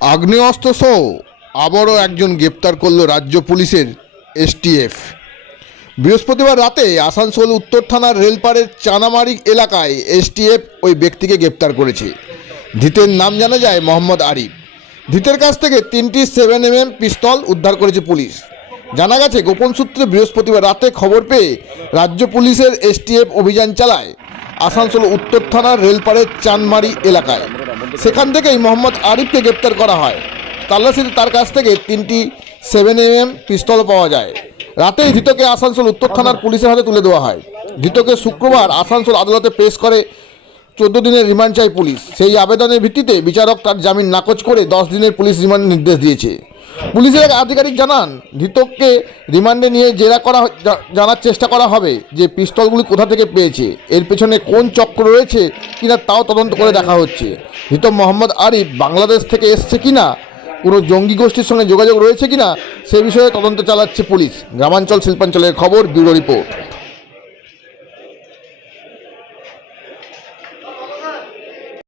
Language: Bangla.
আগ্নেয়াস্ত্র সহ আবারও একজন গ্রেপ্তার করল রাজ্য পুলিশের এসটিএফ। বৃহস্পতিবার রাতে আসানসোল উত্তর থানার রেলপাড়ের চানামারি এলাকায় এসটিএফ ওই ব্যক্তিকে গ্রেপ্তার করেছে। ধৃতের নাম জানা যায় মোহাম্মদ আরিফ। ধৃতের কাছ থেকে তিনটি সেভেন এম পিস্তল উদ্ধার করেছে পুলিশ। জানা গেছে, গোপন সূত্রে বৃহস্পতিবার রাতে খবর পেয়ে রাজ্য পুলিশের এসটিএফ অভিযান চালায় আসানসোল উত্তর থানার রেলপাড়ের চানমারি এলাকায়। সেখান থেকেই মোহাম্মদ আরিফকে গ্রেপ্তার করা হয়। তল্লাশিতে তার কাছ থেকে তিনটি সেভেন এম পিস্তল পাওয়া যায়। রাতেই ধৃতকে আসানসোল উত্তর থানার পুলিশের হাতে তুলে দেওয়া হয়। ধৃতকে শুক্রবার আসানসোল আদালতে পেশ করে চোদ্দ দিনের রিমান্ড চাই পুলিশ। সেই আবেদনের ভিত্তিতে বিচারক তার জামিন নাকচ করে দশ দিনের পুলিশ রিমান্ড নির্দেশ দিয়েছে। পুলিশের এক আধিকারিক জানান ধৃতককে রিমান্ডে নিয়ে জেরা করা জানার চেষ্টা করা হবে যে পিস্তলগুলি কোথা থেকে পেয়েছে, এর পেছনে কোন চক্র রয়েছে কিনা তাও তদন্ত করে দেখা হচ্ছে। ধৃত মোহাম্মদ আরিফ বাংলাদেশ থেকে এসছে কিনা, কোনো জঙ্গি গোষ্ঠীর সঙ্গে যোগাযোগ রয়েছে কিনা, সে বিষয়ে তদন্ত চালাচ্ছে পুলিশ। গ্রামাঞ্চল শিল্পাঞ্চলের খবর, ব্যুরো রিপোর্ট।